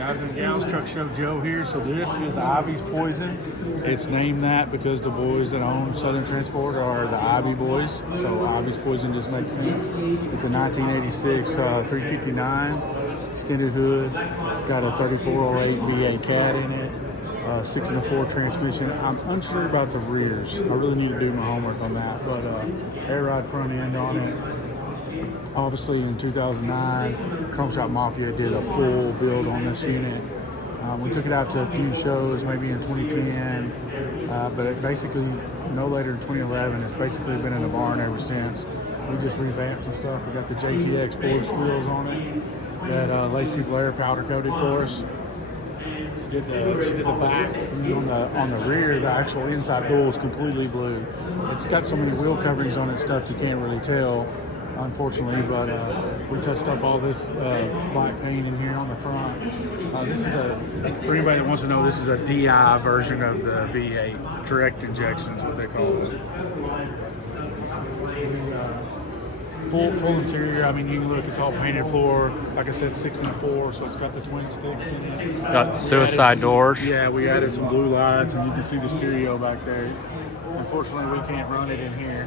Guys and gals, Truck Show Joe here. So this is Ivy's Poison. It's named that because the boys that own Southern Transport are the Ivy boys. So Ivy's Poison just makes sense. It's a 1986 359 extended hood. It's got a 3408 VA cat in it. 6.4 transmission. I'm unsure about the rears. I really need to do my homework on that. But air ride front end on it. Obviously, in 2009, Chrome Shop Mafia did a full build on this unit. We took it out to a few shows, maybe in 2010, but it basically, no later than 2011, it's basically been in the barn ever since. We just revamped some stuff. We got the JTX forged wheels on it that Lacey Blair powder coated for us. She did the back, and on the rear, the actual inside door is completely blue. It's got so many wheel coverings on it, stuff you can't really tell, unfortunately, but we touched up all this black paint in here on the front. This is for anybody that wants to know, this is a DI version of the V8, direct injection is what they call it. Full interior. I mean, you can look, it's all painted floor. Like I said, 6.4, so it's got the twin sticks in it. Got suicide doors. Yeah, we added some blue lights, and you can see the stereo back there. Unfortunately, we can't run it in here.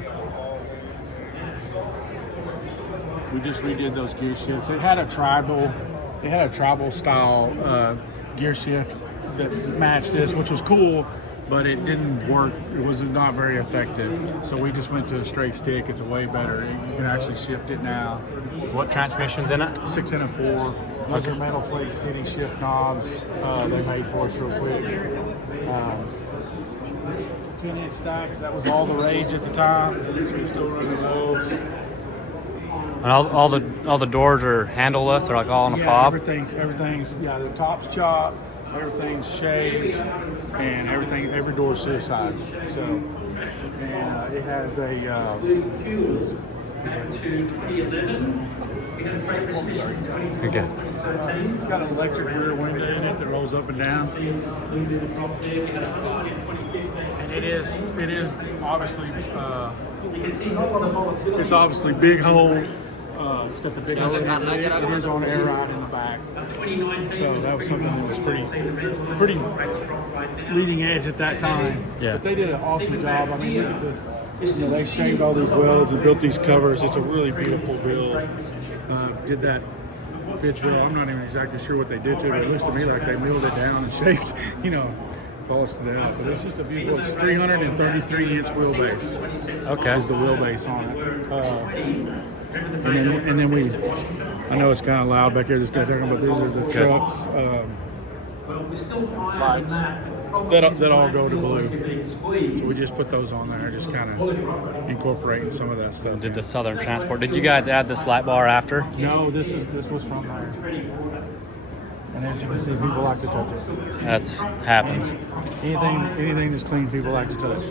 We just redid those gear shifts. It had a tribal style gear shift that matched this, which was cool, but it didn't work. It was not very effective. So we just went to a straight stick. It's a way better. You can actually shift it now. What transmission's in it? 6 and a 4. Those are Metal Flake City shift knobs. They made for us real quick. 10-inch stacks. That was all the rage at the time. So we're still running those. And all the doors are handleless. They're like all on a fob. Everything's the top's chopped, everything's shaved, and every door's suicide. So, and it has a. Okay. It's got an electric rear window in it that rolls up and down. And it is obviously it's obviously big hole. It's got the big hole. It is on air ride in the back. So that was something that was pretty leading edge at that time. Yeah. But they did an awesome job. I mean, look at this. You know, they shaved all these welds and built these covers. It's a really beautiful build. Did that pitch wheel. I'm not even exactly sure what they did to it. It looks to me like they milled it down and shaved, polished it out. But it's just a beautiful. It's 333-inch wheelbase. Okay. Is the wheelbase on it. And then we, I know it's kind of loud back here, this guy talking about these are the trucks, lights that all go to blue. So we just put those on there, just kind of incorporating some of that stuff. Did the Southern Transport? Did you guys add this light bar after? No, this was from there. And as you can see, people like to touch it. That's happens. Anything that's clean, people like to touch.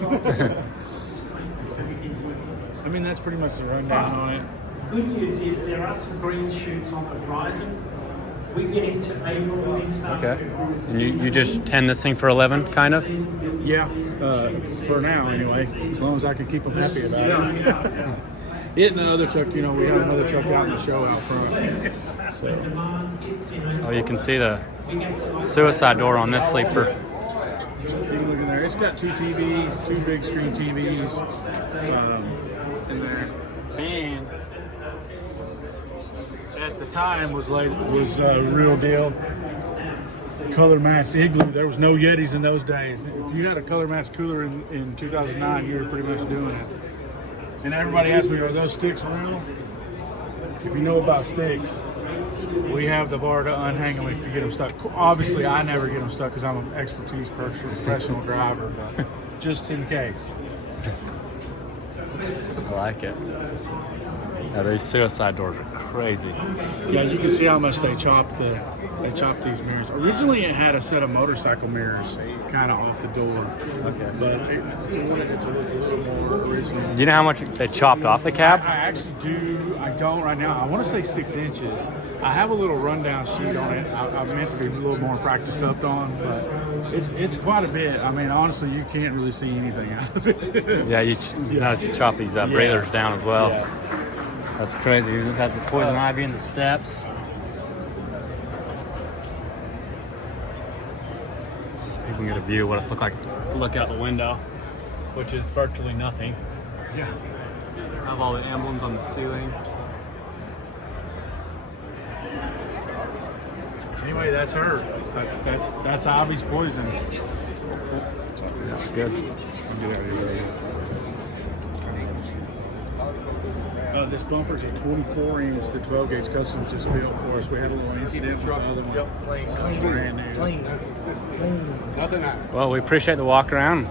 I mean, that's pretty much the rundown on it. Good news is there are some green shoots on the horizon. We get into April and start. Okay. And you just tend this thing for 11, kind of? Yeah, for now anyway. As long as I can keep them happy about it. It and the other truck, we have another truck out in the show out front. So. Oh, you can see the suicide door on this sleeper. You can look in there. It's got 2 TVs, 2 big screen TVs in there, and at the time was a real deal. Color matched Igloo. There was no Yetis in those days. If you had a color matched cooler in 2009, you were pretty much doing it. And everybody asked me, are those sticks real? If you know about sticks, we have the bar to unhang them if you get them stuck. Obviously, I never get them stuck because I'm an expertise professional driver, but just in case. I like it. Yeah, these suicide doors are crazy. Yeah, you can see how much they chopped these mirrors. Originally, it had a set of motorcycle mirrors kind of off the door. Okay. But it wanted it to look a little more original. Do you know how much they chopped off the cab? I actually do. I don't right now. I want to say 6 inches. I have a little rundown sheet on it. I meant to be a little more practiced up on, but it's quite a bit. I mean, honestly, you can't really see anything out of it. Yeah, you notice you chop these breathers down as well. Yeah. That's crazy. It has the poison ivy in the steps. You can get a view of what it's look like to look out the window, which is virtually nothing. Yeah. Have all the emblems on the ceiling. Anyway, that's her. That's Ivy's poison. That's good. Get out of here. This bumper's a 24-inch to 12-gauge customs just built for us. We had a little incident with the other one. Brand new. Nothing. Well, we appreciate the walk around.